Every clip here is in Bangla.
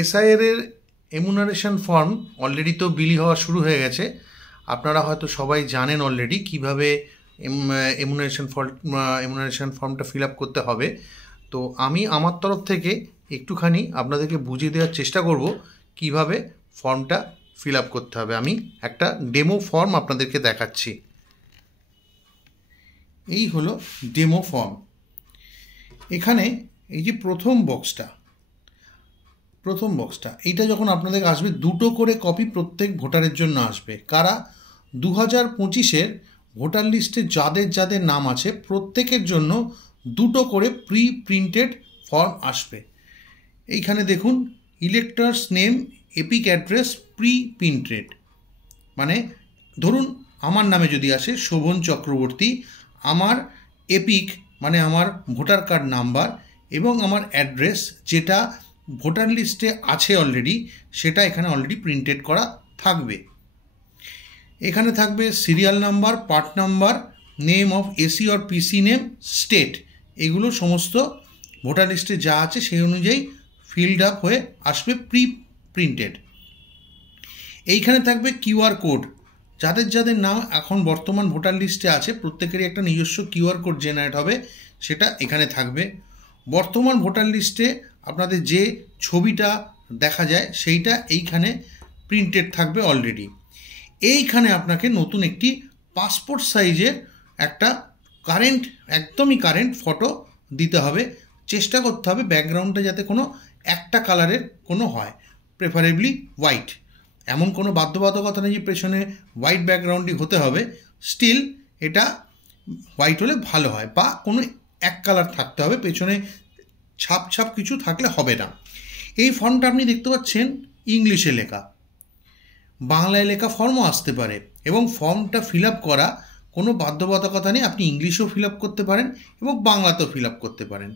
এসআইআর এর এমুনারেশন ফর্ম অলরেডি তো বিলি হওয়া শুরু হয়ে গেছে। আপনারা হয়তো সবাই জানেন অলরেডি কীভাবে এমুনারেশন ফর্মটা ফিল আপ করতে হবে। তো আমি আমার তরফ থেকে একটুখানি আপনাদেরকে বুঝিয়ে দেওয়ার চেষ্টা করব কিভাবে ফর্মটা ফিল আপ করতে হবে। আমি একটা ডেমো ফর্ম আপনাদেরকে দেখাচ্ছি। এই হলো ডেমো ফর্ম। এখানে এই যে প্রথম বক্সটা এইটা যখন আপনাদের আসবে, দুটো করে কপি প্রত্যেক ভোটারের জন্য আসবে। কারা 2025-এর ভোটার লিস্টে যাদের যাদের নাম আছে প্রত্যেকের জন্য দুটো করে প্রি প্রিন্টেড ফর্ম আসবে। এইখানে দেখুন, electors name epic address pre printed, মানে ধরুন আমার নামে যদি আসে শোভন চক্রবর্তী, আমার এপিক মানে আমার ভোটার কার্ড নাম্বার এবং আমার অ্যাড্রেস যেটা ভোটার লিস্টে আছে অলরেডি, সেটা এখানে অলরেডি প্রিন্টেড করা থাকবে। এখানে থাকবে serial number, part number, name of AC or PC name, state, এগুলো সমস্ত ভোটার লিস্টে যা আছে সেই অনুযায়ী ফিল্ড আপ হয়ে আসবে প্রি প্রিন্টেড। এইখানে থাকবে কিউআর কোড, যাদের যাদের নাম এখন বর্তমান ভোটার লিস্টে আছে প্রত্যেকেরই একটা নিজস্ব কিউআর কোড জেনারেট হবে, সেটা এখানে থাকবে। বর্তমান ভোটার লিস্টে আপনাদের যে ছবিটা দেখা যায় সেইটা এইখানে প্রিন্টেড থাকবে অলরেডি। এইখানে আপনাকে নতুন একটি পাসপোর্ট সাইজের একটা একদমই কারেন্ট ফটো দিতে হবে। চেষ্টা করতে হবে ব্যাকগ্রাউন্ডটা যাতে কোনো একটা কালারের কোনো হয়, প্রেফারেবলি হোয়াইট। এমন কোনো বাধ্যবাধকতা নেই যে পেছনে হোয়াইট ব্যাকগ্রাউন্ডই হতে হবে, স্টিল এটা হোয়াইট হলে ভালো হয়, বা কোনো এক কালার থাকতে হবে, পেছনে ছাপ কিছু থাকলে হবে না। এই ফর্মটা আপনি দেখতে পাচ্ছেন ইংলিশে লেখা, বাংলায় লেখা ফর্মও আসতে পারে, এবং ফর্মটা ফিল আপ করা কোনো বাধ্যবাধকতা নেই, আপনি ইংলিশেও ফিল আপ করতে পারেন এবং বাংলাতেও ফিল আপ করতে পারেন।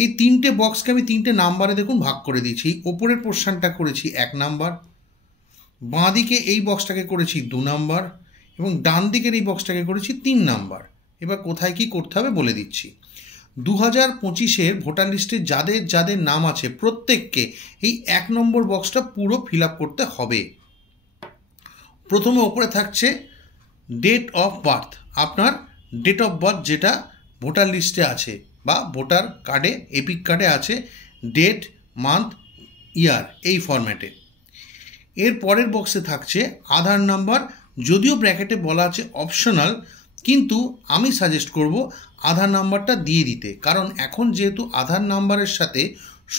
এই তিনটে বক্সকে আমি তিনটে নাম্বারে দেখুন ভাগ করে দিয়েছি। ওপরের পোর্শনটা করেছি 1 নাম্বার, বাঁ দিকে এই বক্সটাকে করেছি 2 নাম্বার, এবং ডান দিকের এই বক্সটাকে করেছি 3 নাম্বার। এবার কোথায় কি করতে হবে বলে দিচ্ছি। 2025-এর ভোটার লিস্টে যাদের যাদের নাম আছে প্রত্যেককে এই 1 নম্বর বক্সটা পুরো ফিল আপ করতে হবে। প্রথমে ওপরে থাকছে ডেট অফ বার্থ, আপনার ডেট অফ বার্থ যেটা ভোটার লিস্টে আছে বা ভোটার কার্ডে এপিক কার্ডে আছে, ডেট, মান্থ, ইয়ার, এই ফরম্যাটে। এর পরের বক্সে থাকছে আধার নাম্বার, যদিও ব্র্যাকেটে বলা আছে অপশনাল, কিন্তু আমি সাজেস্ট করব আধার নাম্বারটা দিয়ে দিতে, কারণ এখন যেহেতু আধার নাম্বারের সাথে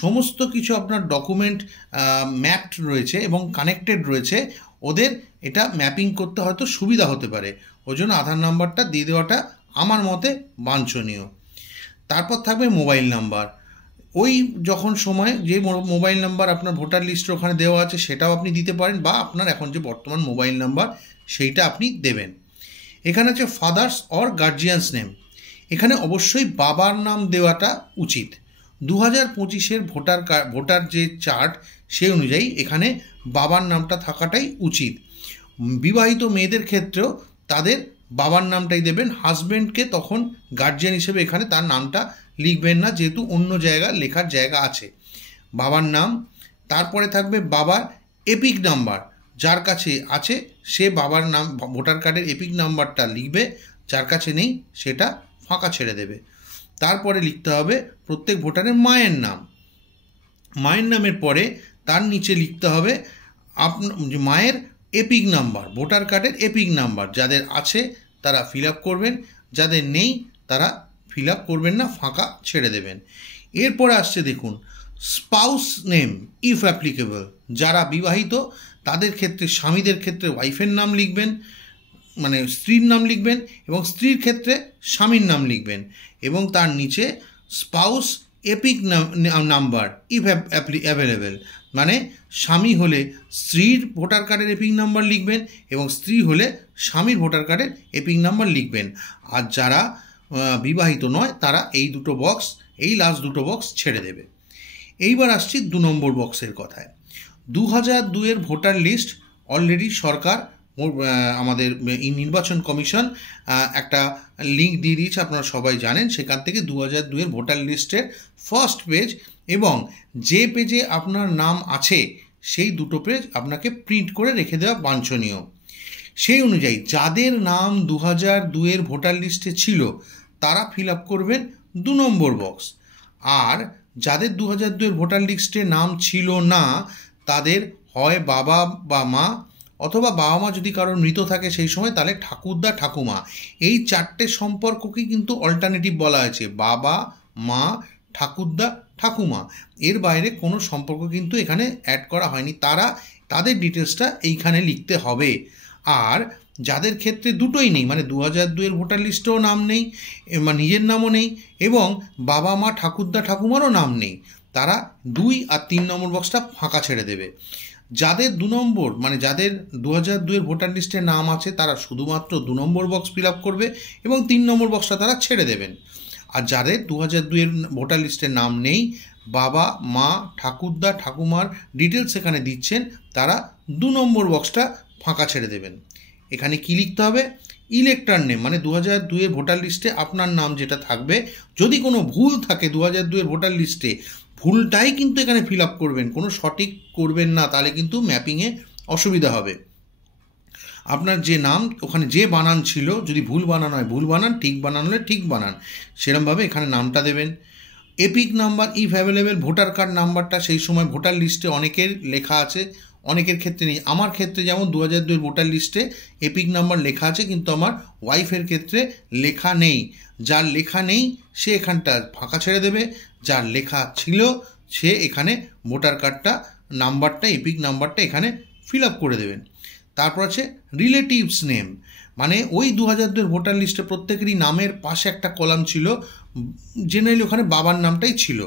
সমস্ত কিছু আপনার ডকুমেন্ট ম্যাপড রয়েছে এবং কানেক্টেড রয়েছে, ওদের এটা ম্যাপিং করতে হয়তো সুবিধা হতে পারে, ওই জন্য আধার নাম্বারটা দিয়ে দেওয়াটা আমার মতে বাঞ্ছনীয়। তারপর থাকবে মোবাইল নাম্বার, ওই যখন সময় যে মোবাইল নাম্বার আপনার ভোটার লিস্টের ওখানে দেওয়া আছে সেটাও আপনি দিতে পারেন, বা আপনার এখন যে বর্তমান মোবাইল নাম্বার সেইটা আপনি দেবেন। এখানে আছে ফাদার্স অর গার্জিয়ানস নেম, এখানে অবশ্যই বাবার নাম দেওয়াটা উচিত। 2025-এর ভোটার যে চার্ট সেই অনুযায়ী এখানে বাবার নামটা থাকাটাই উচিত। বিবাহিত মেয়েদের ক্ষেত্রেও তাদের বাবার নামটাই দেবেন, হাজব্যান্ডকে তখন গার্জিয়ান হিসেবে এখানে তার নামটা লিখবেন না, যেহেতু অন্য জায়গা লেখার জায়গা আছে। বাবার নাম, তারপরে থাকবে বাবার এপিক নাম্বার, যার কাছে আছে সে বাবার নাম ভোটার কার্ডের এপিক নাম্বারটা লিখবে, যার কাছে নেই সেটা ফাঁকা ছেড়ে দেবে। তারপরে লিখতে হবে প্রত্যেক ভোটারের মায়ের নাম, মায়ের নামের পরে তার নিচে লিখতে হবে মায়ের এপিক নাম্বার, ভোটার কার্ডের এপিক নাম্বার, যাদের আছে তারা ফিল আপ করবেন, যাদের নেই তারা ফিল আপ করবেন না, ফাঁকা ছেড়ে দেবেন। এরপরে আসছে দেখুন স্পাউস নেম ইফ অ্যাপ্লিকেবল, যারা বিবাহিত তাদের ক্ষেত্রে স্বামীদের ক্ষেত্রে ওয়াইফের নাম লিখবেন, মানে স্ত্রীর নাম লিখবেন, এবং স্ত্রীর ক্ষেত্রে স্বামীর নাম লিখবেন, এবং তার নিচে spouse epic number if available, মানে স্বামী হলে স্ত্রীর ভোটার কার্ডের এপিক নাম্বার লিখবেন এবং স্ত্রী হলে স্বামীর ভোটার কার্ডের এপিক নাম্বার লিখবেন। আর যারা বিবাহিত নয় তারা এই লাস্ট দুটো বক্স ছেড়ে দেবে। এইবার আসছি 2 নম্বর বক্সের কথায়। 2002-এর ভোটার লিস্ট অলরেডি সরকার আমাদের নির্বাচন কমিশন একটা লিঙ্ক দিয়ে দিয়েছে, আপনারা সবাই জানেন, সেখান থেকে 2002-এর ভোটার লিস্টের ফার্স্ট পেজ এবং যে পেজে আপনার নাম আছে সেই দুটো পেজ আপনাকে প্রিন্ট করে রেখে দেওয়া বাঞ্ছনীয়। সেই অনুযায়ী যাদের নাম 2002-এর ভোটার লিস্টে ছিল তারা ফিল আপ করবেন 2 নম্বর বক্স, আর যাদের 2002-এর ভোটার লিস্টে নাম ছিল না তাদের হয় বাবা বা মা, অথবা বাবা মা যদি কারোর মৃত থাকে সেই সময় তাহলে ঠাকুরদা ঠাকুমা, এই 4টে সম্পর্ককেই কিন্তু অল্টারনেটিভ বলা হয়েছে, বাবা মা ঠাকুরদা ঠাকুমা। এর বাইরে কোনো সম্পর্ক কিন্তু এখানে অ্যাড করা হয়নি, তাদের ডিটেলসটা এইখানে লিখতে হবে। আর যাদের ক্ষেত্রে দুটোই নেই, মানে 2002-এর ভোটার লিস্টেও নাম নেই, নিজের নামও নেই, এবং বাবা মা ঠাকুরদা ঠাকুমারও নাম নেই, তারা 2 আর 3 নম্বর বক্সটা ফাঁকা ছেড়ে দেবে। যাদের 2 নম্বর, মানে যাদের 2002-এর ভোটার লিস্টে নাম আছে তারা শুধুমাত্র 2 নম্বর বক্স ফিল আপ করবে এবং 3 নম্বর বক্সটা তারা ছেড়ে দেবেন। আর যাদের 2002-এর ভোটার লিস্টে নাম নেই, বাবা মা ঠাকুরদা ঠাকুমার ডিটেলস এখানে দিচ্ছেন, তারা 2 নম্বর বক্সটা ফাঁকা ছেড়ে দেবেন। এখানে কি লিখতে হবে? ইলেক্টর নেম, মানে 2002-এর ভোটার লিস্টে আপনার নাম যেটা থাকবে, যদি কোনো ভুল থাকে 2002-এর ভোটার লিস্টে, ভুলটাই কিন্তু এখানে ফিল আপ করবেন, কোনো সঠিক করবেন না, তাহলে কিন্তু ম্যাপিংয়ে অসুবিধা হবে। আপনার যে নাম ওখানে যে বানান ছিল, যদি ভুল বানান হয় ভুল বানান, ঠিক বানান হলে ঠিক বানান, সেরকমভাবে এখানে নামটা দেবেন। Epic number if available, voter card নাম্বারটা সেই সময় ভোটার লিস্টে অনেকের লেখা আছে, অনেকের ক্ষেত্রে নেই। আমার ক্ষেত্রে যেমন 2002-এর ভোটার লিস্টে এপিক নাম্বার লেখা আছে, কিন্তু আমার ওয়াইফের ক্ষেত্রে লেখা নেই। যার লেখা নেই সে এখানটা ফাঁকা ছেড়ে দেবে, যার লেখা ছিল সে এখানে ভোটার কার্ডটা নাম্বারটা, এপিক নাম্বারটা এখানে ফিল আপ করে দেবেন। তারপর আছে রিলেটিভস নেম, মানে ওই 2002-এর ভোটার লিস্টে প্রত্যেকেরই নামের পাশে একটা কলাম ছিল, জেনারেলি ওখানে বাবার নামটাই ছিল,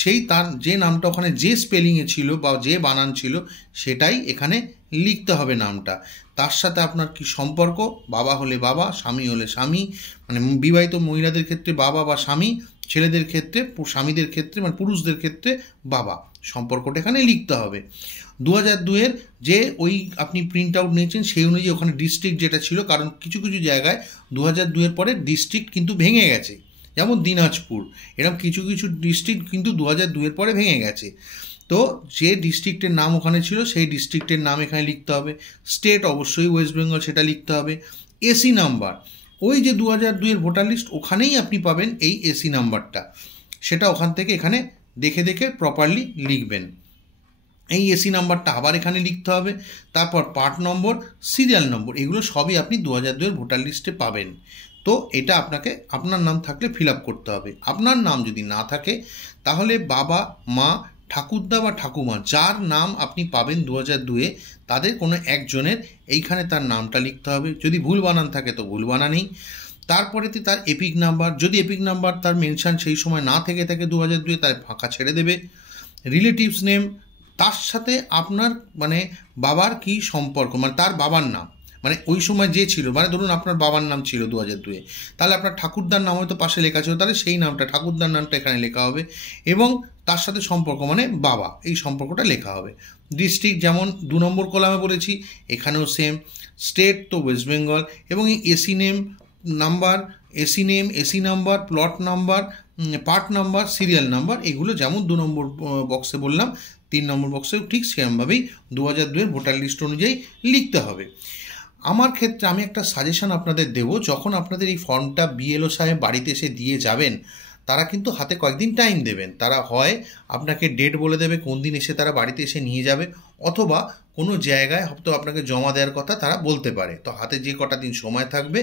সেই তার যে নামটা ওখানে যে স্পেলিংয়ে ছিল বা যে বানান ছিল সেটাই এখানে লিখতে হবে নামটা। তার সাথে আপনার কি সম্পর্ক, বাবা হলে বাবা, স্বামী হলে স্বামী, মানে বিবাহিত মহিলাদের ক্ষেত্রে বাবা বা স্বামী, ছেলেদের ক্ষেত্রে স্বামীদের ক্ষেত্রে মানে পুরুষদের ক্ষেত্রে বাবা, সম্পর্কটা এখানে লিখতে হবে। 2002-এর যে ওই আপনি প্রিন্ট আউট নিয়েছেন সেই অনুযায়ী ওখানে ডিস্ট্রিক্ট যেটা ছিল, কারণ কিছু কিছু জায়গায় 2002-এর পরে ডিস্ট্রিক্ট কিন্তু ভেঙে গেছে, যেমন দিনাজপুর, এরকম কিছু কিছু ডিস্ট্রিক্ট কিন্তু 2002-এর পরে ভেঙে গেছে। তো যে ডিস্ট্রিক্টের নাম ওখানে ছিল সেই ডিস্ট্রিক্টের নাম এখানে লিখতে হবে। স্টেট অবশ্যই ওয়েস্ট বেঙ্গল, সেটা লিখতে হবে। এসি নাম্বার, ওই যে 2002-এর ভোটার লিস্ট ওখানেই আপনি পাবেন এই এসি নাম্বারটা, সেটা ওখান থেকে এখানে দেখে দেখে প্রপারলি লিখবেন। এই এসি নাম্বারটা আবার এখানে লিখতে হবে। তারপর পার্ট নম্বর, সিরিয়াল নম্বর, এগুলো সবই আপনি 2002-এর ভোটার লিস্টে পাবেন। তো এটা আপনাকে আপনার নাম থাকলে ফিল আপ করতে হবে। আপনার নাম যদি না থাকে তাহলে বাবা মা ঠাকুরদা বা ঠাকুমা যার নাম আপনি পাবেন 2002-এ, তাদের কোনো একজনের এইখানে তার নামটা লিখতে হবে। যদি ভুল বানান থাকে তো ভুল বানানেই। তারপরেতে তার এপিক নাম্বার, যদি এপিক নাম্বার তার মেনশন সেই সময় না থেকে থাকে 2002-এ, তার ফাঁকা ছেড়ে দেবে। রিলেটিভস নেম, তার সাথে আপনার মানে বাবার কি সম্পর্ক, মানে তার বাবার নাম, মানে ওই সময় যে ছিল, মানে ধরুন আপনার বাবার নাম ছিল 2002-এ, তাহলে আপনার ঠাকুরদার নাম হয়তো পাশে লেখা ছিল, তাহলে সেই নামটা ঠাকুরদার নামটা এখানে লেখা হবে, এবং তার সাথে সম্পর্ক মানে বাবা, এই সম্পর্কটা লেখা হবে। ডিস্ট্রিক্ট যেমন 2 নম্বর কলামে বলেছি, এখানেও সেম। স্টেট তো ওয়েস্ট বেঙ্গল, এবং এই AC name number, AC name, AC number, plot number, part number, serial number, এগুলো যেমন 2 নম্বর বক্সে বললাম, 3 নম্বর বক্সেও ঠিক সেরকমভাবেই 2002-এর ভোটার লিস্ট অনুযায়ী লিখতে হবে। আমার ক্ষেত্রে আমি একটা সাজেশন আপনাদের দেব, যখন আপনাদের এই ফর্মটা বিএলও সাহেব বাড়িতে এসে দিয়ে যাবেন, তারা কিন্তু হাতে কয়েকদিন টাইম দেবেন। তারা হয় আপনাকে ডেট বলে দেবে কোন দিন এসে তারা বাড়িতে এসে নিয়ে যাবে, অথবা কোনো জায়গায় হয়তো আপনাকে জমা দেওয়ার কথা তারা বলতে পারে। তো হাতে যে কটা দিন সময় থাকবে,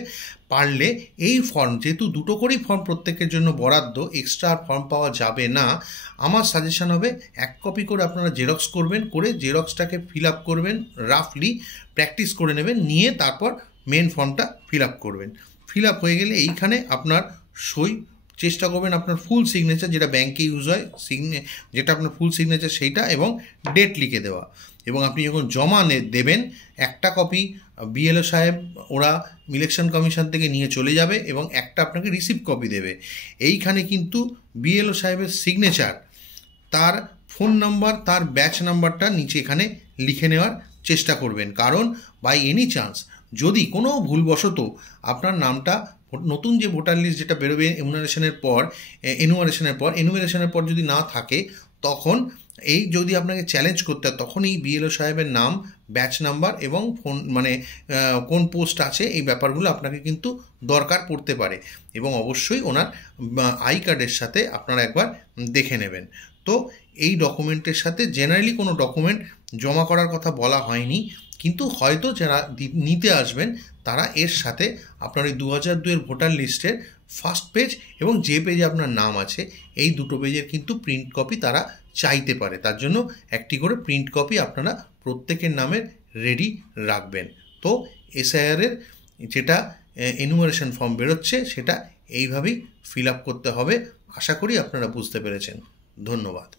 পারলে এই ফর্ম, যেহেতু 2টো করেই ফর্ম প্রত্যেকের জন্য বরাদ্দ, এক্সট্রা আর ফর্ম পাওয়া যাবে না, আমার সাজেশন হবে 1 কপি করে আপনারা জেরক্স করবেন, করে জেরক্সটাকে ফিল আপ করবেন, রাফলি প্র্যাকটিস করে নেবেন, নিয়ে তারপর মেন ফর্মটা ফিল আপ করবেন। ফিল আপ হয়ে গেলে এইখানে আপনার সই, চেষ্টা করবেন আপনার ফুল সিগনেচার, যেটা ব্যাংকে ইউজ হয়, যেটা আপনার ফুল সিগনেচার সেইটা, এবং ডেট লিখে দেওয়া। এবং আপনি যখন জমা দেবেন, একটা কপি বিএলও সাহেব ওরা ইলেকশন কমিশন থেকে নিয়ে চলে যাবে, এবং একটা আপনাকে রিসিভ কপি দেবে। এইখানে কিন্তু বিএলও সাহেবের সিগনেচার, তার ফোন নাম্বার, তার ব্যাচ নাম্বারটা নিচে এখানে লিখে নেওয়ার চেষ্টা করবেন, কারণ বাই এনি চান্স যদি কোনো ভুলবশত আপনার নামটা নতুন যে ভোটার লিস্ট যেটা বেরোবে এনুমারেশনের পর যদি না থাকে, তখন এই যদি আপনাকে চ্যালেঞ্জ করতে হয় তখন এই বিএলও সাহেবের নাম, ব্যাচ নাম্বার এবং ফোন মানে কোন পোস্ট আছে এই ব্যাপারগুলো আপনাকে কিন্তু দরকার পড়তে পারে। এবং অবশ্যই ওনার আই কার্ডের সাথে আপনারা একবার দেখে নেবেন। তো এই ডকুমেন্টের সাথে জেনারেলি কোনো ডকুমেন্ট জমা করার কথা বলা হয়নি, কিন্তু হয়তো যারা নিতে আসবেন তারা এর সাথে আপনার ওই 2002-এর ভোটার লিস্টের ফার্স্ট পেজ এবং যে পেজে আপনার নাম আছে এই দুটো পেজের কিন্তু প্রিন্ট কপি তারা চাইতে পারে। তার জন্য একটি করে প্রিন্ট কপি আপনারা প্রত্যেকের নামের রেডি রাখবেন। তো এসআইআরের যেটা এনুমারেশন ফর্ম বেরোচ্ছে সেটা এইভাবেই ফিল আপ করতে হবে। আশা করি আপনারা বুঝতে পেরেছেন। ধন্যবাদ।